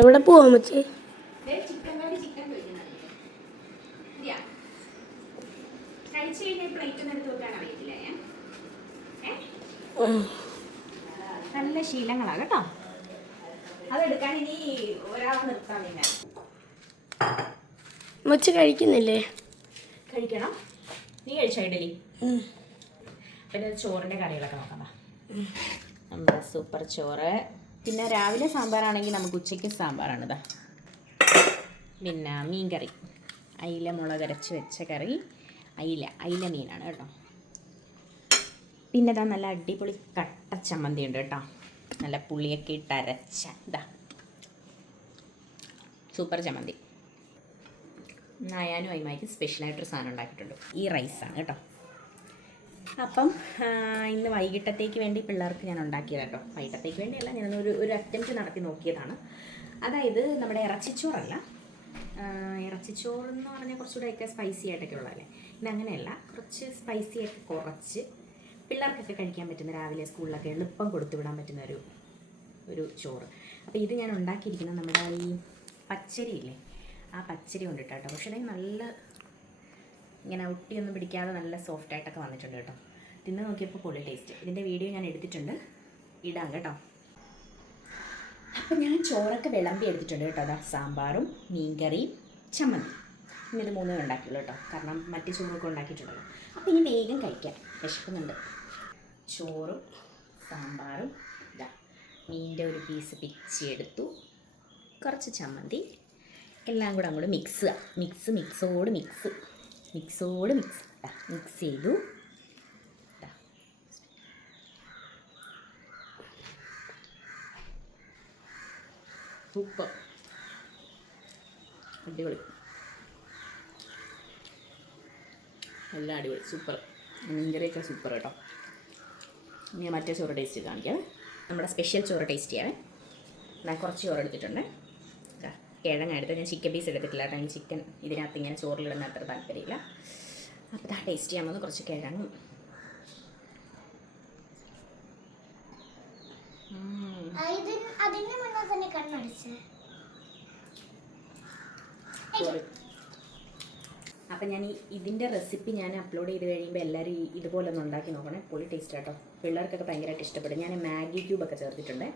എവിടെ പോവാൻ ഞാൻ നല്ല ശീലങ്ങളാ കേട്ടോ. അതെടുക്കാൻ ഇനി ഒരാൾ നിർത്താൻ പിന്നെ മച്ചി കഴിക്കുന്നില്ലേ? കഴിക്കണം. നീ കഴിച്ചോ ഇഡലി? പിന്നെ ചോറിന്റെ കറികളൊക്കെ നോക്കാം വാ. നമ്മുടെ സൂപ്പർ ചോറ്. പിന്നെ രാവിലെ സാമ്പാറാണെങ്കിൽ നമുക്ക് ഉച്ചയ്ക്ക് സാമ്പാറാണ് ഇതാ പിന്നെ മീൻ കറി അയില മുളകരച്ച് വെച്ച കറി. അയില അയില മീനാണ് കേട്ടോ. പിന്നെ ഇതാ നല്ല അടിപൊളി കട്ട ചമ്മന്തി ഉണ്ട് കേട്ടോ. നല്ല പുളിയൊക്കെ ഇട്ട് അരച്ച ഇതാ സൂപ്പർ ചമ്മന്തി. നായാനും അയിമായിട്ട് സ്പെഷ്യലായിട്ടൊരു സാധനം ഉണ്ടാക്കിയിട്ടുണ്ട്. ഈ റൈസാണ് കേട്ടോ. അപ്പം ഇന്ന് വൈകിട്ടത്തേക്ക് വേണ്ടി പിള്ളേർക്ക് ഞാൻ ഉണ്ടാക്കിയത് കേട്ടോ വൈകിട്ടത്തേക്ക് വേണ്ടിയല്ല ഞാൻ ഒരു അറ്റംപ്റ്റ് നടത്തി നോക്കിയതാണ്. അതായത് നമ്മുടെ ഇറച്ചിച്ചോറല്ല. ഇറച്ചിച്ചോറെന്ന് പറഞ്ഞാൽ കുറച്ചുകൂടെയൊക്കെ സ്പൈസി ആയിട്ടൊക്കെ ഉള്ളതല്ലേ? അങ്ങനെയല്ല കുറച്ച് സ്പൈസി ഒക്കെ കുറച്ച് പിള്ളേർക്കൊക്കെ കഴിക്കാൻ പറ്റുന്ന രാവിലെ സ്കൂളിലൊക്കെ എളുപ്പം കൊടുത്തു വിടാൻ പറ്റുന്ന ഒരു ഒരു ചോറ്. അപ്പോൾ ഇത് ഞാൻ ഉണ്ടാക്കിയിരിക്കുന്നത് നമ്മുടെ ഈ പച്ചരിയില്ലേ? ആ പച്ചരി കൊണ്ടിട്ടാട്ടോ പക്ഷേ നല്ല ഇങ്ങനെ ഒട്ടിയൊന്നും പിടിക്കാതെ നല്ല സോഫ്റ്റ് ആയിട്ടൊക്കെ വന്നിട്ടുണ്ട് കേട്ടോ. തിന്ന് നോക്കിയപ്പോൾ പൊളി ടേസ്റ്റ് ഇതിന്റെ വീഡിയോ ഞാൻ എടുത്തിട്ടുണ്ട്. ഇടാം കേട്ടോ. അപ്പം ഞാൻ ചോറൊക്കെ വിളമ്പി എടുത്തിട്ടുണ്ട് കേട്ടോ. അതാ സാമ്പാറും മീൻകറിയും ചമ്മന്തി ഇനി ഇത് മൂന്നേ ഉണ്ടാക്കിയുള്ളൂ കേട്ടോ. കാരണം മറ്റു ചോറൊക്കെ ഉണ്ടാക്കിയിട്ടുണ്ടല്ലോ. അപ്പോൾ ഇനി വേഗം കഴിക്കാം. വിശക്കുന്നുണ്ട്. ചോറും സാമ്പാറും ഇതാ മീന്റെ ഒരു പീസ് പിച്ചിയെടുത്തു കുറച്ച് ചമ്മന്തി. എല്ലാം കൂടെ അങ്ങോട്ട് മിക്സ് മിക്സ് മിക്സോട് മിക്സ് മിക്സോട് മിക്സ് മിക്സ് ചെയ്തു. ഉപ്പ് അടിപൊളി. എല്ലാം അടിപൊളി. സൂപ്പർ. മീൻകറിയൊക്കെ സൂപ്പർ കേട്ടോ. ഇനി മറ്റേ ചോറ് ടേസ്റ്റ് കാണിക്കാം നമ്മുടെ സ്പെഷ്യൽ ചോറ് ടേസ്റ്റ് ചെയ്യാവേ. ഞാൻ കുറച്ച് ചോറ് എടുത്തിട്ടുണ്ട്. ദാ, കിഴങ്ങ് എടുത്ത് ഞാൻ ചിക്കൻ പീസ് എടുത്തിട്ടില്ല കാരണം ചിക്കൻ ഇതിനകത്ത് ഇങ്ങനെ ചോറിലിടുന്ന അത്ര താല്പര്യമില്ല. അപ്പോൾ ഇതാ ടേസ്റ്റ് ചെയ്യാൻ പോകുന്നത് കുറച്ച് കിഴങ്ങും. അപ്പം ഞാൻ ഈ ഇതിന്റെ റെസിപ്പി ഞാൻ അപ്ലോഡ് ചെയ്ത് കഴിയുമ്പോൾ എല്ലാവരും ഈ ഇതുപോലെ ഒന്ന് ഉണ്ടാക്കി നോക്കണേ. പൊളി ടേസ്റ്റ് കേട്ടോ പിള്ളേർക്കൊക്കെ ഭയങ്കരമായിട്ട് ഇഷ്ടപ്പെടും. ഞാൻ മാഗി ക്യൂബൊക്കെ ചേർത്തിട്ടുണ്ട്.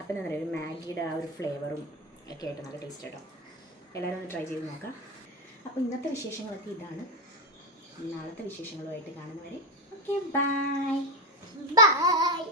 അപ്പം എന്താ പറയുക മാഗിയുടെ ആ ഒരു ഫ്ലേവറും ഒക്കെ ആയിട്ട് നല്ല ടേസ്റ്റ് കേട്ടോ എല്ലാവരും ഒന്ന് ട്രൈ ചെയ്ത് നോക്കാം. അപ്പോൾ ഇന്നത്തെ വിശേഷങ്ങളൊക്കെ ഇതാണ്. നാളത്തെ വിശേഷങ്ങളുമായിട്ട് കാണുന്നവരെ ഓക്കെ ബൈ ബൈ